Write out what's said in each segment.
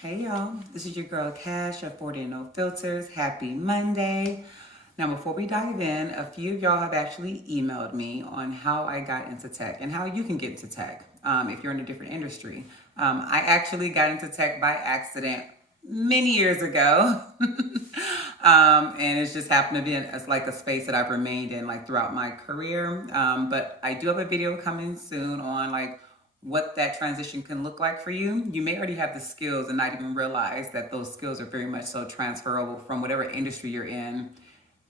Hey y'all, this is your girl Cash of 40 and No Filters. Happy Monday. Now, before we dive in, a few of y'all have actually emailed me on how I got into tech and how you can get into tech if you're in a different industry. I actually got into tech by accident many years ago. And it's just happened to be it's like a space that I've remained in like throughout my career. But I do have a video coming soon on like what that transition can look like for you. You may already have the skills and not even realize that those skills are very much so transferable from whatever industry you're in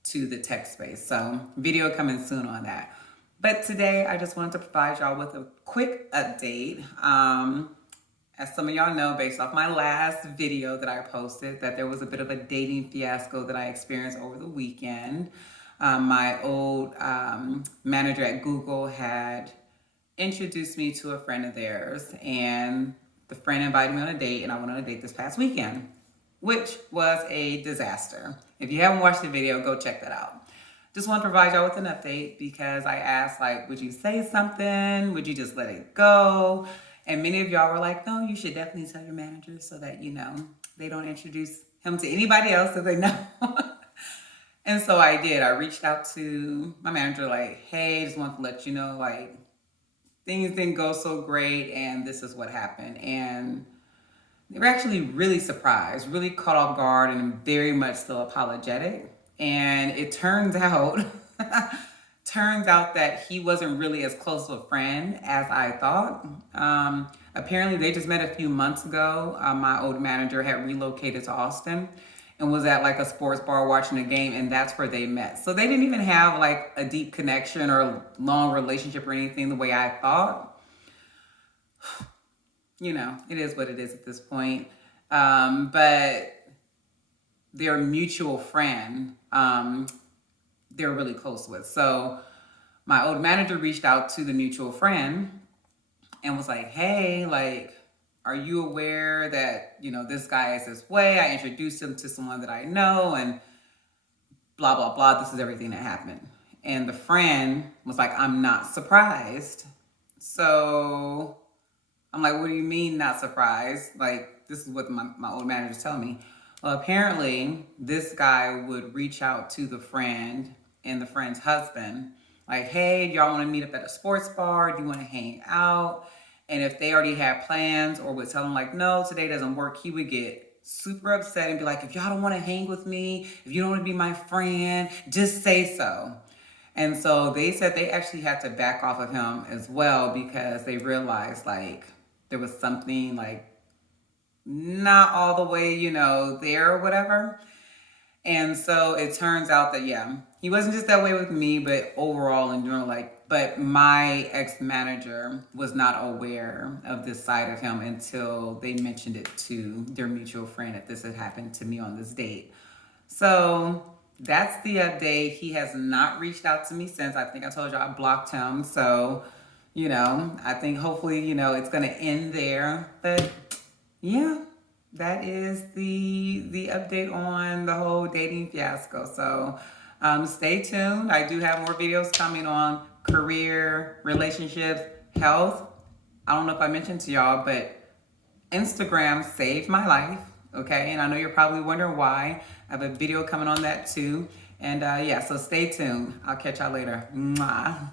to the tech space. So video coming soon on that. But today I just wanted to provide y'all with a quick update. As some of y'all know, based off my last video that I posted, that there was a bit of a dating fiasco that I experienced over the weekend. My old manager at Google had introduced me to a friend of theirs, and the friend invited me on a date, and I went on a date this past weekend, which was a disaster. If you haven't watched the video, go check that out. Just want to provide y'all with an update because I asked, like, would you say something? Would you just let it go? And many of y'all were like, no, you should definitely tell your manager so that, they don't introduce him to anybody else that they know. And so I did. I reached out to my manager like, hey, just want to let you know, like, things didn't go so great and this is what happened. And they were actually really surprised, really caught off guard, and very much still apologetic. And it turns out that he wasn't really as close to a friend as I thought. Apparently they just met a few months ago. My old manager had relocated to Austin and was at like a sports bar watching a game, and that's where they met. So they didn't even have like a deep connection or a long relationship or anything the way I thought. It is what it is at this point. But their mutual friend, they're really close with. So my old manager reached out to the mutual friend and was like, hey, like, are you aware that, this guy is this way? I introduced him to someone that I know and blah, blah, blah. This is everything that happened. And the friend was like, I'm not surprised. So I'm like, what do you mean not surprised? Like, this is what my old manager's telling me. Well, apparently this guy would reach out to the friend and the friend's husband. Like, hey, do y'all want to meet up at a sports bar? Do you want to hang out? And if they already had plans or would tell them like, no, today doesn't work, he would get super upset and be like, if y'all don't want to hang with me, if you don't want to be my friend, just say so. And so they said they actually had to back off of him as well because they realized like there was something like not all the way, there or whatever. And so it turns out that, yeah, he wasn't just that way with me, but overall in general, but my ex-manager was not aware of this side of him until they mentioned it to their mutual friend that this had happened to me on this date. So that's the update. He has not reached out to me since. I think I told you I blocked him. So, I think hopefully, it's going to end there. But yeah, that is the update on the whole dating fiasco. So stay tuned. I do have more videos coming on career, relationships, health. I don't know if I mentioned to y'all, but Instagram saved my life. Okay, and I know you're probably wondering why. I have a video coming on that too. And yeah, so stay tuned. I'll catch y'all later. Mwah.